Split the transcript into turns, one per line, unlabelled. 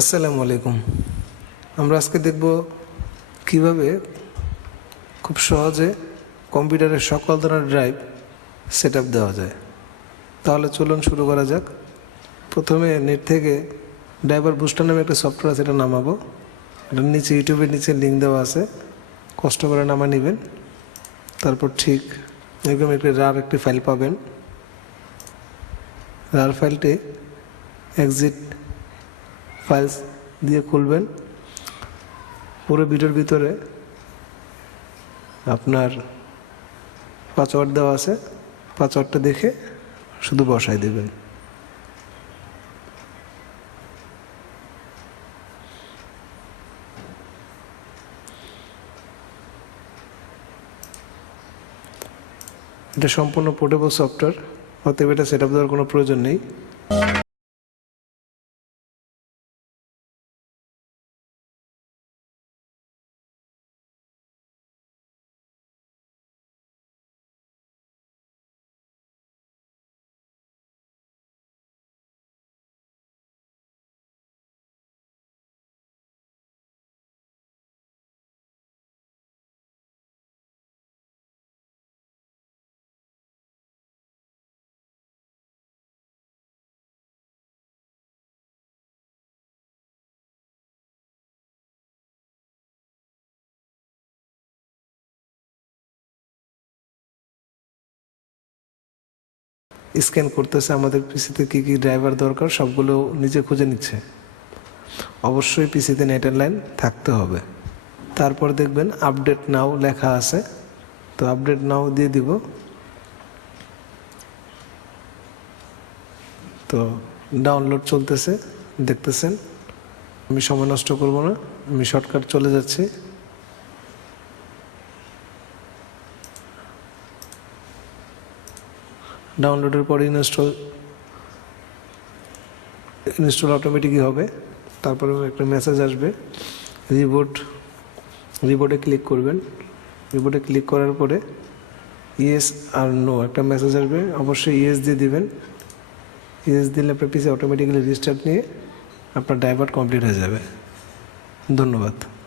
আসসালামু আলাইকুম। আমরা আজকে দেখব কীভাবে খুব সহজে কম্পিউটারের সকল ধরনের ড্রাইভ সেট দেওয়া যায়। তাহলে চলুন শুরু করা যাক। প্রথমে নেট থেকে ড্রাইভার বুস্টার নামে একটা সফটওয়্যার এটা নামাবো। এটার নিচে, ইউটিউবের নিচে লিঙ্ক দেওয়া আছে। কষ্ট করে নামা নেবেন। তারপর ঠিক এরকম একটি রার একটি ফাইল পাবেন। রার ফাইলটি এক্সিট ফাইলস দিয়ে খুলবেন। পুরো ভিডিওর ভিতরে আপনার পাসওয়ার্ড দেওয়া আছে। পাসওয়ার্ডটা দেখে শুধু বসাই দেবেন। এটা সম্পূর্ণ পোর্টেবল সফটওয়্যার অতএব এটা সেট আপ দেওয়ার কোনো প্রয়োজন নেই। স্ক্যান করতেছে আমাদের পিসিতে কী কী ড্রাইভার দরকার, সবগুলো নিজে খুঁজে নিচ্ছে। অবশ্যই পিসিতে নেটের লাইন থাকতে হবে। তারপর দেখবেন আপডেট নাও লেখা আছে। তো আপডেট নাও দিয়ে দিব। তো ডাউনলোড চলতেছে, দেখতেছেন। আমি সময় নষ্ট করব না, আমি শর্টকাট চলে যাচ্ছি। ডাউনলোডের পরে ইনস্টল ইনস্টল অটোমেটিকই হবে। তারপরে একটা মেসেজ আসবে। রিবোট রিবোটে ক্লিক করবেন। রিবোটে ক্লিক করার পরে ইয়েস আর নো একটা মেসেজ আসবে। অবশ্যই ইয়েস দিয়ে দিবেন। ইয়েস দিলে আপনার পিসি অটোমেটিক্যালি রিস্টার্ট নিয়ে আপনার ড্রাইভার কমপ্লিট হয়ে যাবে। ধন্যবাদ।